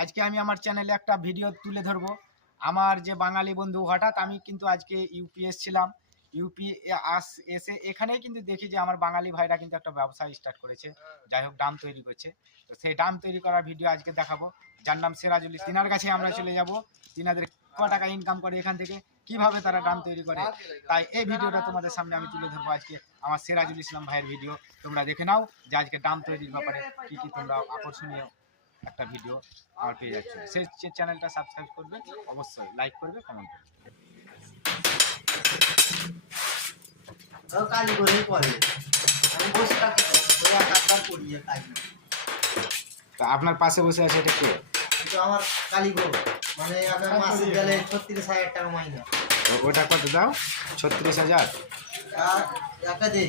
আজকে আমি আমার চ্যানেলে একটা ভিডিও তুলে ধরবো। আমার যে বাঙালি বন্ধু, হঠাৎ আমি কিন্তু আজকে ইউপিএস ছিলাম ইউপি আস, এসে এখানেই কিন্তু দেখি যে আমার বাঙালি ভাইরা কিন্তু একটা ব্যবসা স্টার্ট করেছে। যাই হোক ডাম তৈরি করছে। তো সেই ডাম তৈরি করার ভিডিও আজকে দেখাবো। যার নাম সিরাজুল। তিনার কাছে আমরা চলে যাব। তিনাদের ক টাকা ইনকাম করে এখান থেকে, কীভাবে তারা ডাম তৈরি করে। তাই এই ভিডিওটা তোমাদের সামনে আমি তুলে ধরবো আজকে আমার সিরাজুল ইসলাম ভাইয়ের ভিডিও তোমরা দেখে নাও যে আজকে ডাম তৈরির ব্যাপারে কি কি তোমরা আকর্ষণীয় একটা ভিডিও আমার পেয়ে যাচ্ছে সেই চ্যানেলটা সাবস্ক্রাইব করবে অবশ্যই লাইক করবে কমেন্ট করবে। বসে তো, আপনার পাশে বসে আছে এটা কে? আমার কালীগর মানে আমার মাসে গেলে ছত্রিশ হাজার টাকা মাইনা ওটা কত দাও? ছত্রিশ হাজার। একা দেই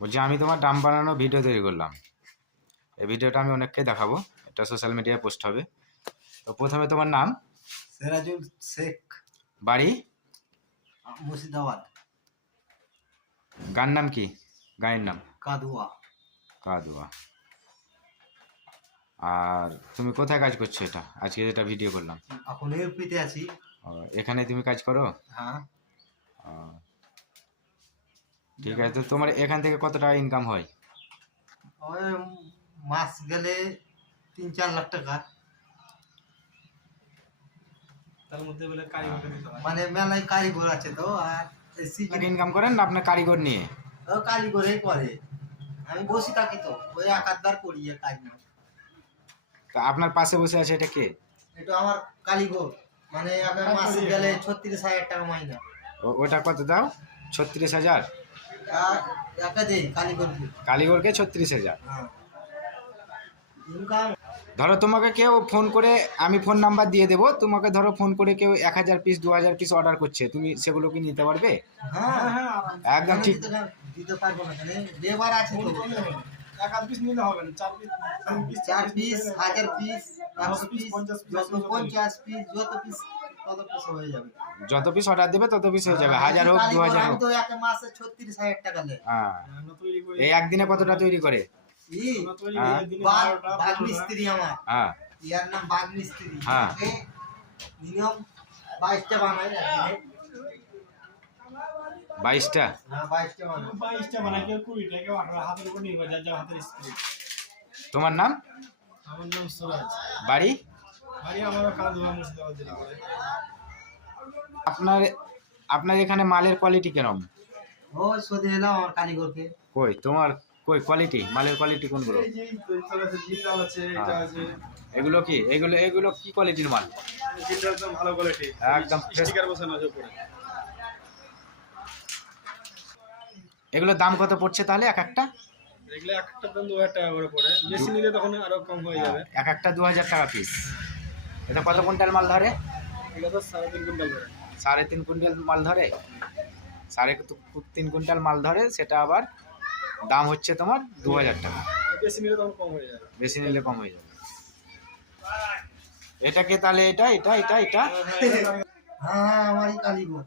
বলছি আমি তোমার ডাম বানানো ভিডিও তৈরি করলাম। এই ভিডিওটা আমি অনেককে দেখাবো। এটা সোশ্যাল মিডিয়ায় পোস্ট হবে। তো প্রথমে তোমার নাম? সিরাজুল শেখ। বাড়ি? মুর্শিদাবাদ। গান নাম কি? গানের নাম? কাদুয়া। কাদুয়া। আর তুমি কোথায় কাজ করছ এটা? আজকে যেটা ভিডিও করলাম। এখন ইউপিতে আছি। এখানে তুমি কাজ করো? হ্যাঁ। ঠিক আছে তো তোমার এখান থেকে কত টাকা ইনকাম হয়? ওই মাস গেলে তিন চার লাখ টাকা। তার মধ্যে বলে মানে মেলায় কারিগর আছে তো আর সিজন ইনকাম করেন না আপনার কারিগর নিয়ে? ও কারিগরই করে। আমি বসে থাকি তো ওই এক আধবার পড়িয়ে কাজ তা আপনার পাশে বসে আছে এটা কে? এটা আমার কারিগর। মানে আমার মাসে গেলে ছত্রিশ হাজার টাকা মাইনা। ও- ওটা কত দাও? ছত্রিশ হাজার? কারিগরকে ছত্রিশ হাজার। হ্যাঁ। ধরো তোমাকে কেউ ফোন করে আমি ফোন নাম্বার দিয়ে দেবো তোমাকে ধরো ফোন করে কেউ এক হাজার পিস দু হাজার পিস অর্ডার করছে তুমি সেগুলো কি নিতে পারবে? হ্যাঁ। হ্যাঁ একদম ঠিক। দিতে পারব না লেবার আছে তো। এক আধ পিস নিলে হবে না চার পিস চার পিস হাজার পিস একশো পিস, পিস পঞ্চাশ পিস, যত পিস যত পিস হয়ে অর্ডার দেবে তত পিস হয়ে যাবে। হাজার হোক দু হাজার হোক। হ্যাঁ। তৈরি এই একদিনে কতটা তৈরি করে? হ্যাঁ। মিস্ত্রি আমার। হ্যাঁ। ইয়ার নাম বাঘ মিস্ত্রি। হ্যাঁ। মিনিমাম বাইশটা বাইশটা? হ্যাঁ তোমার নাম? আমার নাম সুরাজ। বাড়ি? বাড়ি আমারও কাঁদুয়া মুর্শিদাবাদ জেলা করে আপনার আপনার এখানে মালের কোয়ালিটি কেরম? ও সোদে এলাম আমার কারিগরকে। কই তোমার কই কোয়ালিটি মালের কোয়ালিটি কোনগুলো? এই যে তৈরি আছে জিন্দাল আছে এটা হ্যাঁ। এগুলো কি? এগুলো এগুলো কি কোয়ালিটির মাল? একদম ভালো কোয়ালিটি একদম স্টিকার বসানো আছে উপরে। এগুলোর দাম কত পড়ছে তাহলে এক একটা? এগুলো এক একটা দাম দু হাজার টাকা করে পড়ে। বেশি নিলে তখন আরও কম হয়ে যাবে। এক একটা দু হাজার টাকা পিস এটা কত কুইন্টাল মাল ধরে? এগুলো তো সাড়ে তিন কুইন্টাল করে সাড়ে তিন কুইন্টাল মাল ধরে সাড়ে তিন কুইন্টাল মাল ধরে সেটা আবার দাম হচ্ছে তোমার দু হাজার টাকা। বেশি নিলে তখন কম হয়ে যাবে। বেশি নিলে কম হয়ে যাবে। এটাকে তাহলে এটা এটা এটা এটা। হ্যাঁ আমার আমারই কারিগর